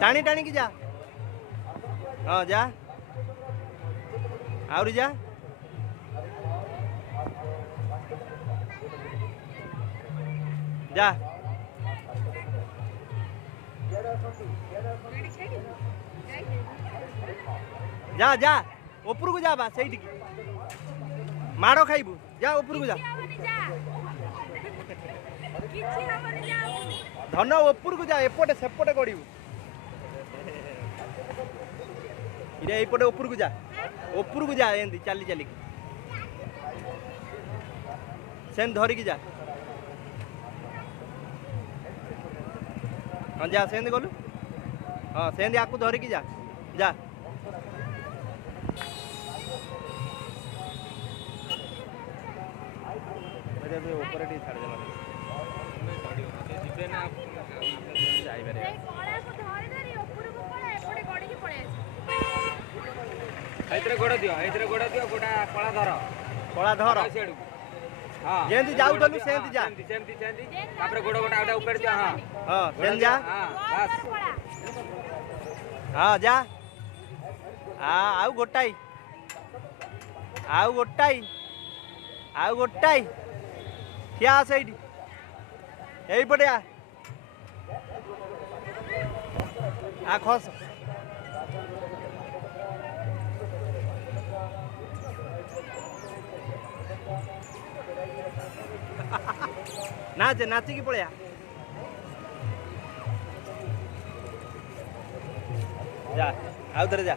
टाणी टाणी की जा हाँ जा आउरी जा जा जा जा ऊपर को जा बा सही माड़ खाइबू जा ऊपर को जा धन ऊपर को जा एपटे सेपटे गड़ू इरे एपटे ऊपर को जा एंदी चली चली सेन धरिकी जा हाँ जा सेंदी गलु हाँ सेंदी आपको धरिकी जा जा ऊपर छाड़ गोड़ दियो गोटा कला धर हाँ जेंती जाऊ चलू सेंती जा तापर गोड़ गोटा आउटा ऊपर दियो हां हां सेन जा बस हां जा आउ गोटाई क्या सही यही पटे आ खस नाच नाचिकी पड़िया जा आउ थे जा